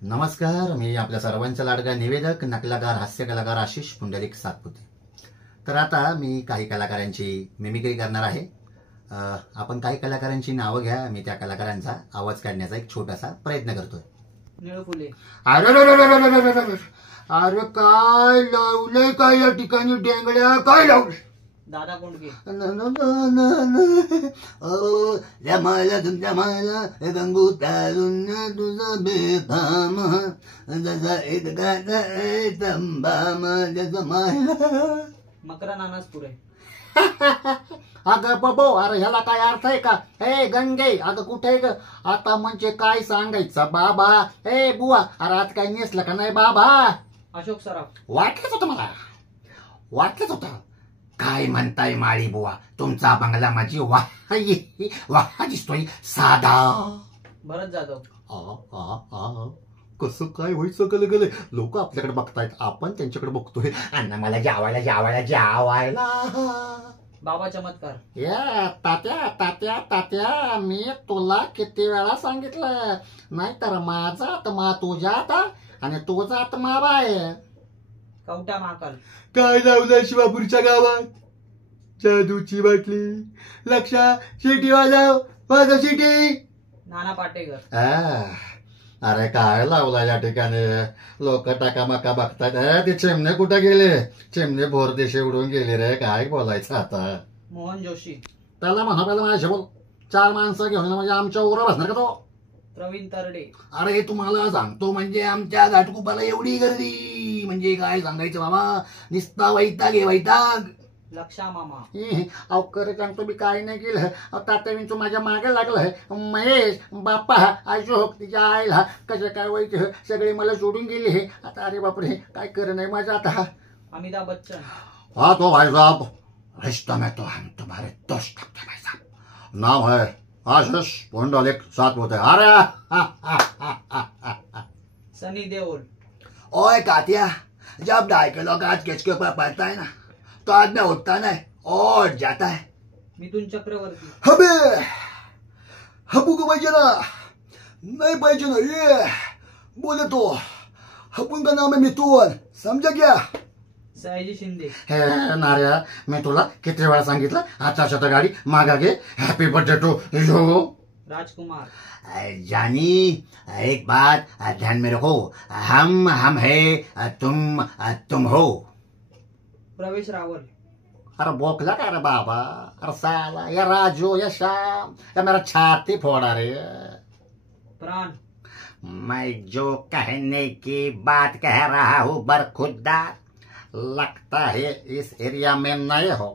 नमस्कार, मी आपल्या सर्वांचा लाडका निवेदक नकलाकार हास्य कलाकार आशिष पुंडलिक सातपुते। तर आता मी काही कलाकारांची मिमिक्री करणार आहे। आपण काही कलाकारांची नावं घ्या, मी त्या कलाकारांचा आवाज काढण्याचा एक छोटासा प्रयत्न करतोय। निळफुले। अरे काय लावलंय काय या ठिकाणी डेंगड्या, काय लावलंय? दादा कोंडके। जमाला तुमच्या माला गंगू तारून तुझं बेफाम जसा एक गाता तंबाम जसा मायला मकरा नानासपुरे। अगं बाबो, अरे ह्याला काय अर्थ आहे का? हे गंगे, अगं कुठे ग आता? म्हणजे काय सांगायचं बाबा? हे बुवा, अरे आज काही नेसलं का नाही बाबा? अशोक सराफ। वाटलंच होतं मला, वाटलंच होतं। काय म्हणताय माळी बुवा, तुमचा बंगला माझी वाह दिसतोय साधा। भरत जाधव। कसं काय व्हायचं गले गले? लोक आपल्याकडे बघतायत, आपण त्यांच्याकडे बघतोय। अण्णा मला जावायला जावायला जावायला। बाबा चमत्कार। या तात्या तात्या तात्या, मी तुला किती वेळा सांगितलं, नाहीतर माझा आत्मा तुझ्यात आणि तुझा आत्मा बाहेर। कवटा महाकाल। काय लावलंय शिवापूरच्या गावात? जादूची बाटली। लक्षा शिटी वाजव, वाजव शिटी। नाना पाटेकर। अरे काय लावला या ठिकाणी? लोक टाकामाका बघतात। ते चिमणे कुठे गेले? चिमणे भोरदेशे उडून गेले रे, काय बोलायचं आता? मोहन जोशी। त्याला म्हणा पहिला माझ्याशी बोल। चार माणसं घेऊन म्हणजे आमच्या उरा बसणार का तो? प्रवीण तरडे। अरे तुम्हाला सांगतो, म्हणजे आमच्या घाटकुपाला एवढी गर्दी, म्हणजे काय सांगायचं बाबा, निस्ता वैताग आहे वैताग। लक्षा मामा। अवकर सांगतो मी काय नाही केलं, तात्या माझ्या मागे लागलंय। महेश बाप्पा अशोक तिच्या आईला कसं काय व्हायचं, सगळे मला सोडून गेले आता। अरे बापरे, काय कर नाही माझं आता। अमिताभ बच्चन। हाँ तो भाई साहब, रिश्ता में तो हम तुम्हारे दोस्त लगते भाई साहब। नाम है आशीष पुंडलिक सातपुते। अरे सनी देओल। ओए कातिया, जब 2.5 किलो का आज किसके ऊपर पड़ता है ना, तो आदमी उठता नहीं और जाता है। मिथुन चक्रवर्ती। हबे हबू को पाहिजे ना? नहीं पाहिजे ना ये बोले तो। हबून का नाम है मिथुन, समझा क्या? सयाजी शिंदे। हे नार्या, मी तुला किती वेळा सांगितलं, आता शत गाडी मागा घे। Happy birthday to you. Rajkumar. जानी, एक बात ध्यान में रखो, हम है, तुम हो। प्रवेश रावल। अरे बोकला का रे बाबा? अरे साला, या राजू या श्याम, या मेरा छाती फोड़ा रे। प्राण। मैं जो कहने की बात कह रहा हूँ बरखुदा, लगता है इस एरिया में नए हो।